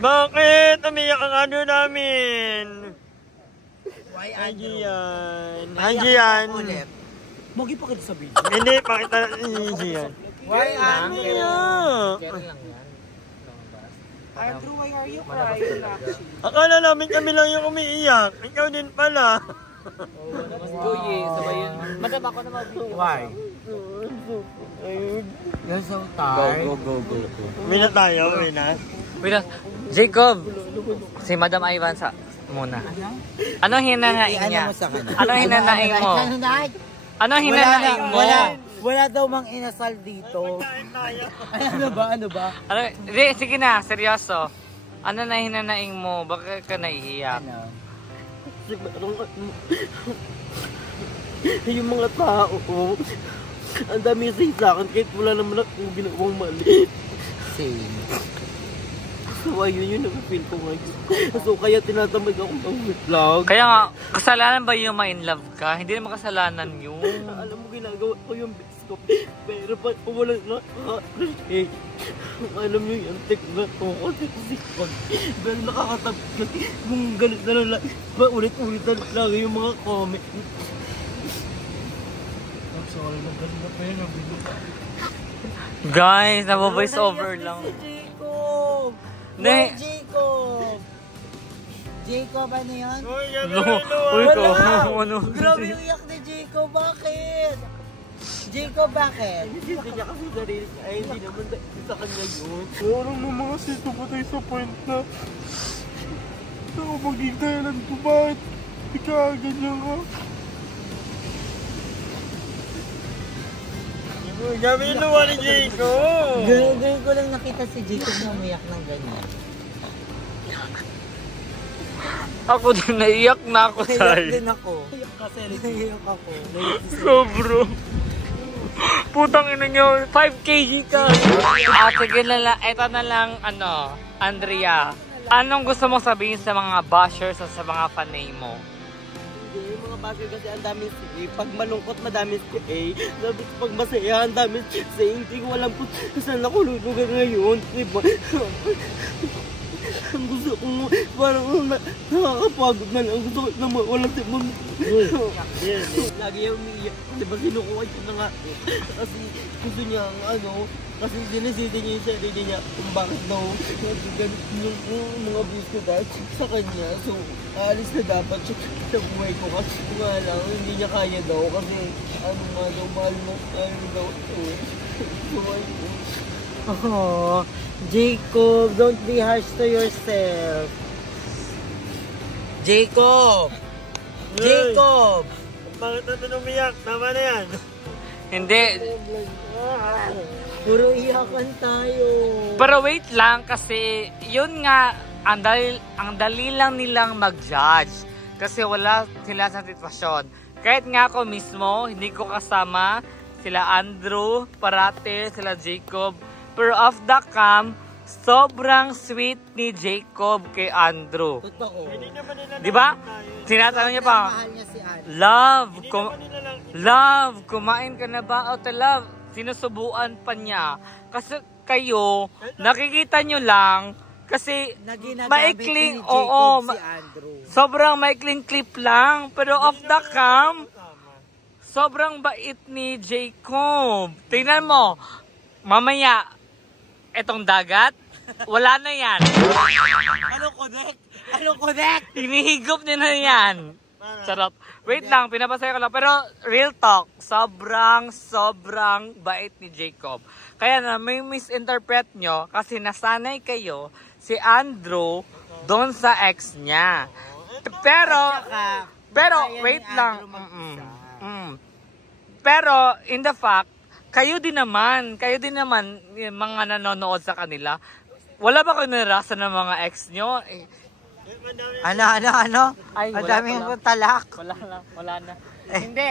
Bakit? Umiyak ang ano namin. Why Gian? Hi, Gian. Magi pa kita sabihin. Hindi, pakita ni Gian. Why Umiyak. Andrew, why are you crying? Akala namin kami lang yung umiiyak. Ikaw din pala. Madam ako na mag-video. Why? You're so tired. Go. Uwi na tayo, uwi na. Wait lang. Jacob, si Madam Ivan sa muna. Anong hinanaing niya? Anong hinanaing mo? Anong hinanaing mo? Wala daw mang inasal dito. Ano ba? Sige na, seryoso. Ano na hinanaing mo? Bakit ka naiiyak? Yung mga tao, ang dami sa akin kahit wala naman akong ginawang mali. Same. So ayun yung napipil ko ngayon. So kaya tinatamad ako ng vlog. Kaya nga, kasalanan ba yung ma-in love ka? Hindi naman kasalanan yun. Alam mo, ginagawa ko yung best ko. Pero pa wala na appreciate. Alam mo yung antik na to kasi pag pero nakakatabot kung galit na lang ulit-ulit na lang yung mga comment. I'm sorry, magaling na pa yun. Guys, nabo-voice over lang. Why Jacob, ano yun? Uy ko, ano? Grabe yung iyak ni Jacob, bakit? Jacob, bakit? Hindi niya kasi sarili ay hindi naman sa kanya yun. Meron ng mga sito pa tayo sa point na ako maging dahilan ko bakit ikaganyan ka. Gabi yung luwa ni Jacob. Ganun ko lang nakita si Jacob na umiyak ng ganyan. Ako din, naiyak na ako sa'yo. Naiyak din ako. Naiyak ako. Sobro. Putang ina nyo, 5 kg ka. Sige na lang, eto na lang, Andrea. Anong gusto mong sabihin sa mga bashers o sa mga fanay mo? Yung mga basher kasi ang dami say. Pag malungkot, madami say. Tapos pag masaya, ang dami say. Hindi ko alam kung saan ako lulugar ngayon. Diba? Ang gusto ko, parang nakakapagod na lang. Gusto ko na wala si mami. Lagi yung umiiyak. Diba sinukuha siya na nga. Kasi gusto niya kasi sinisiti niya yung sarili niya kung bakit daw ganit yung mga views ko dahil sa kanya. So, aalis na dapat siya sa buhay ko kasi nga lang, hindi niya kaya daw kasi mahal daw ito. So, ayun. Oh, Jacob, don't be harsh to yourself. Jacob! Jacob! Bakit natin umiyak? Tama na yan. Hindi. Puro iyakan tayo. Pero wait lang kasi yun nga, ang dali lang nilang mag-judge. Kasi wala sila sa sitwasyon. Kahit nga ako mismo, hindi ko kasama sila Andrew, parate, sila Jacob. Pero off the cam, sobrang sweet ni Jacob kay Andrew. Totoo. Diba? Tinatanong niya pa, Mahal niya si Andrew. Love, kumain ka na ba? O love, sinusubuan pa niya. Kasi kayo, nakikita nyo lang, kasi maikling, si Andrew. Sobrang maikling clip lang. Pero off the cam, sobrang bait ni Jacob. Tingnan mo, mamaya, etong dagat, wala na yan. Anong connect? Hinihigop niya na yan. Charot. Wait lang, pinapasaya ko lang. Pero real talk, sobrang bait ni Jacob. Kaya na may misinterpret nyo kasi nasanay kayo si Andrew doon sa ex niya. Pero wait lang. Pero in the fact, kayo din naman yung mga nanonood sa kanila. Wala ba kayo narasa ng mga ex nyo? Ano? Ay, Ang daming talak. Wala na. Hindi.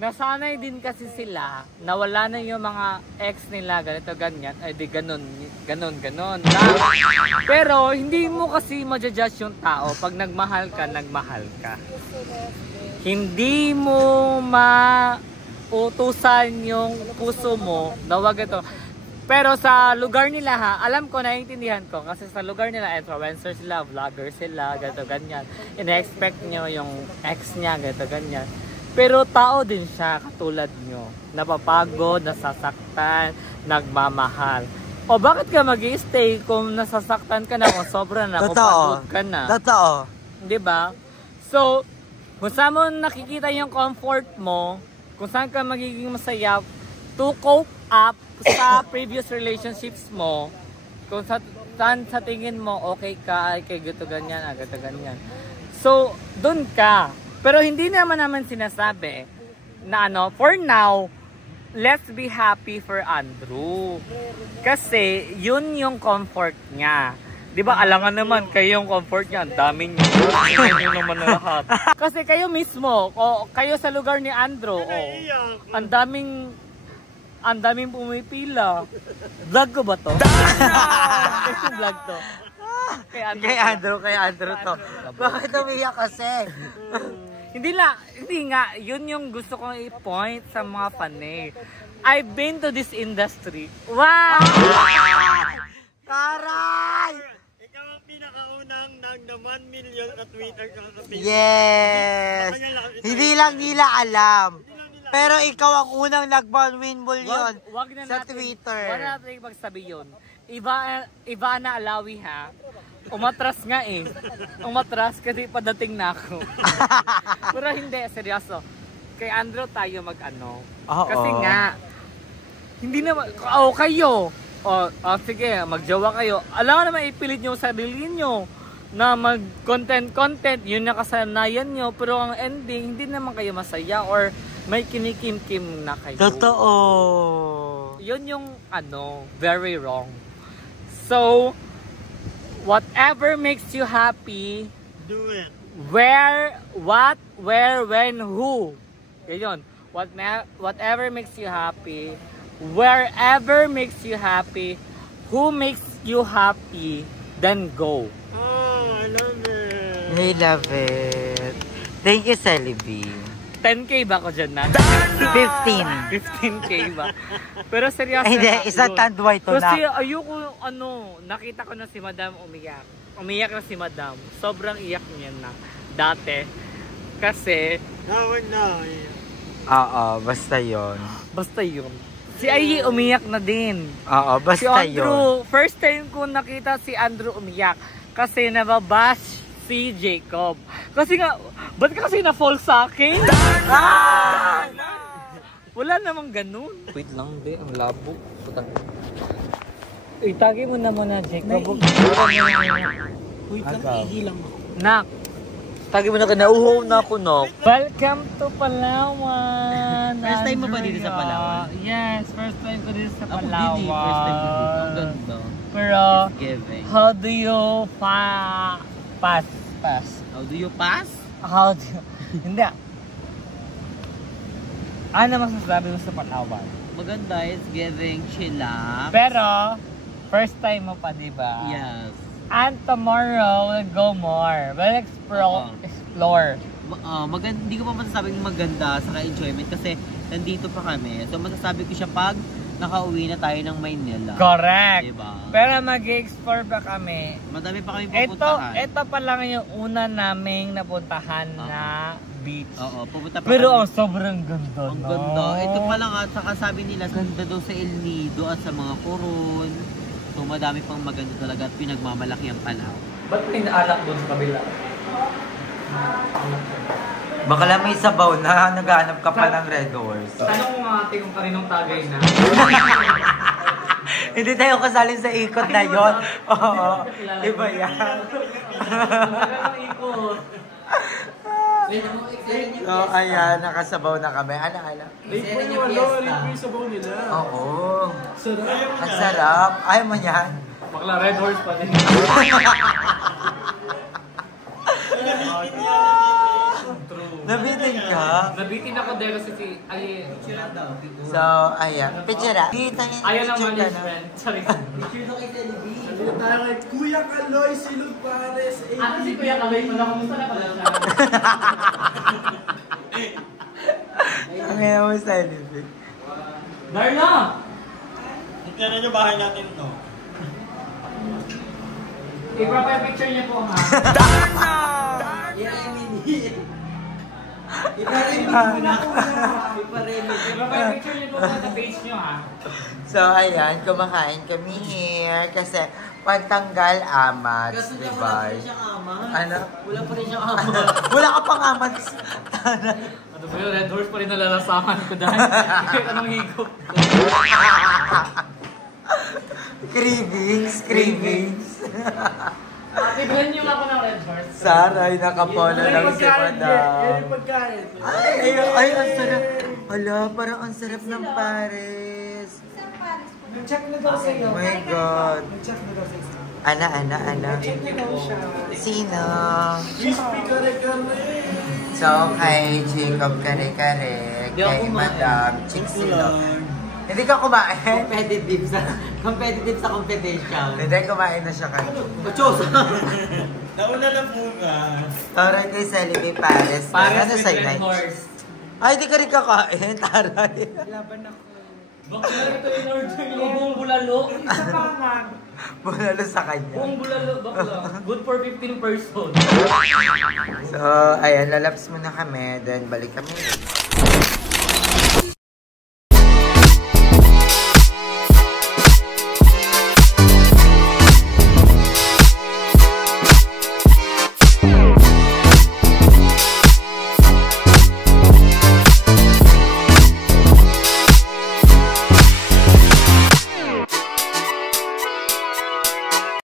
Nasanay din kasi sila na wala na yung mga ex nila, ganito, ganyan. Ay, di ganon. Pero, hindi mo kasi ma-judge yung tao. Pag nagmahal ka. Hindi mo mautusan yung puso mo na wag ito. Pero sa lugar nila ha, alam ko, naiintindihan ko. Kasi sa lugar nila, influencer sila, vlogger sila, ganito, ganyan. Ina-expect nyo yung ex niya, ganito, ganyan. Pero tao din siya, katulad nyo. Napapagod, nasasaktan, nagmamahal. O bakit ka mag-i-stay kung nasasaktan ka na, kung sobra na, kung pagod ka na? Totoo. Diba? So, kung saan mo nakikita yung comfort mo, kung saan ka magiging masaya, to cope up sa previous relationships mo, kung saan sa tingin mo okay ka, ay kay gato ganyan, gato ganyan. So, dun ka. Pero hindi naman sinasabi na for now, let's be happy for Andrew. Kasi yun yung comfort niya. Di ba, alangan naman kayo yung comfort niya, ang daming yun naman na lahat. Kasi kayo mismo, kayo sa lugar ni Andrew, ang daming pumipila. Vlog ko ba to? Kasi vlog to. Kay Andrew to. Bakit umiyak kasi? Hindi nga, yun yung gusto kong i-point sa mga fanay. I've been to this industry. Wow! Taray! Ikaw ang pinakaunang nag-1 million at Twitter ka sa Facebook. Yes! Hindi lang nila alam. Pero ikaw ang unang nag-1 million sa Twitter. Wag na natin magsabi yun. Ivana Alawi ha. Umatras nga eh. Umatras kasi padating na ako. Pero hindi, seryoso. Kay Andrew tayo mag-ano. Kasi nga, hindi naman, kayo. Sige, magjowa kayo. Alam naman ipilit nyo sarili nyo na mag-content, yun na kasanayan nyo. Pero ang ending, hindi naman kayo masaya or may kinikim-kim na kayo. Totoo. Yun yung very wrong. So, whatever makes you happy, Do it. where, when, who. Yun. Whatever makes you happy, wherever makes you happy, who makes you happy, then go. Oh, I love it. I love it. Thank you, Celebi. 10K ba ako dyan na? 15. 15K ba? Pero seryoso Ay, hindi, na, isang yun. tandway to na. Kasi ayoko nakita ko na si Madam umiyak. Umiyak na si Madam. Sobrang iyak niya na. Dati. Kasi, No. Oo, basta yon. basta yun. Si Ai umiyak na din. Oo, Si basta Andrew, yon. first time ko nakita si Andrew umiyak. Kasi nababash si Jacob. Kasi nga, ba't kasi na-fall sa akin? Wala namang ganun. Wait lang, be. Ang labo. Itagi mo na muna, Jacob. Wait lang, ihilang ako. Nak. Tagi mo na ka. Nauhaw na ako, no? Welcome to Palawan. First time mo ba dito sa Palawan? Yes, first time ko dito sa Ako Palawan. din first time ko dito. Ang ganda. Pero, Giving. how do you pass? How do you pass? How do you... Hindi. Ano masasabi mo sa Palawan? Maganda, it's giving chillax. Pero, first time mo pa, di ba? Yes. And tomorrow, we'll go more. We'll explore. Maganda, hindi ko pa masasabing maganda sa enjoyment kasi nandito pa kami. So masasabi ko siya pag nakauwi na tayo ng Maynila. Correct. Diba? Pero mag-explore pa kami. Madami pa kami pupuntahan. Ito pa lang yung una naming napuntahan na beach. Oo, pupunta pa Pero kami. ang sobrang ganda, Ang no? ganda. Ito pa lang at saka sabi nila ganda daw sa El Nido at sa mga Coron. So madami pang maganda talaga at pinagmamalaki ang Palawan. Ba't may naalak doon sa kabila? Baka lang may sabaw na, naghahanap ka pa ng Red Horse. Tanong mo nga ate kung kaninong tagay na. Hindi tayo kasali sa ikot na yon. Oo, iba yan. So, ayan, nakasabaw na kami. Ano? Libre yung sabaw nila. Oo. Ang sarap. Ayaw mo yan? Bakla Red Horse pa din. Nabitin ka? Nabitin ako dahil kasi si Ali. So, ayan. Picture. Ayaw ng malis friend. Sorry. Dito tayo kay Kuya Kaloy Silog Pares. Ano si Kuya Kaloy? Kumusta na pala siya? Ang ngayon mo sa Olympic. Darla! Tignan nyo bahay natin to. I-picture niya po ha. Darna! I-picture niya po sa page niyo ha. So, ayan, kumakain kami here kasi pagtanggal amat, diba? Ano? Wala pa rin siyang ama. Wala ka pang amat. Ano ba yun? Red Horse pa rin nalalasahan ko dahil. Kahit anong higop. Cravings. Ibahan niyo ako ng Red Horse. Saray, nakapolo lang si Madam. Yan yung pagkain. Ay, ang sarap. Hala, parang ang sarap ng Paris. Check na daw sa'yo. Oh my God. Check na daw sa'yo. Ana. Check na daw siya. Sino? Crispy kare-kare. So, kay Jacob kare-kare, kay Madam Chicksilo. Hindi ka kumain? Competitive sa competition. Hindi, kumain na siya kanina. Ochosa! Nauna na bukas. Taray kay Celebi Paris. Pares Ano with sa'yo, Red Night? Horse. Ay, di ka rin kakain. Taray. Laban ako. Bakla ito in order niyo. Buong bulalo. Isa pa man. Bunalo sa kanya. Buong bulalo. Bakla. Good for 15 person. So, ayan, lalaps muna kami. Then, balik kami.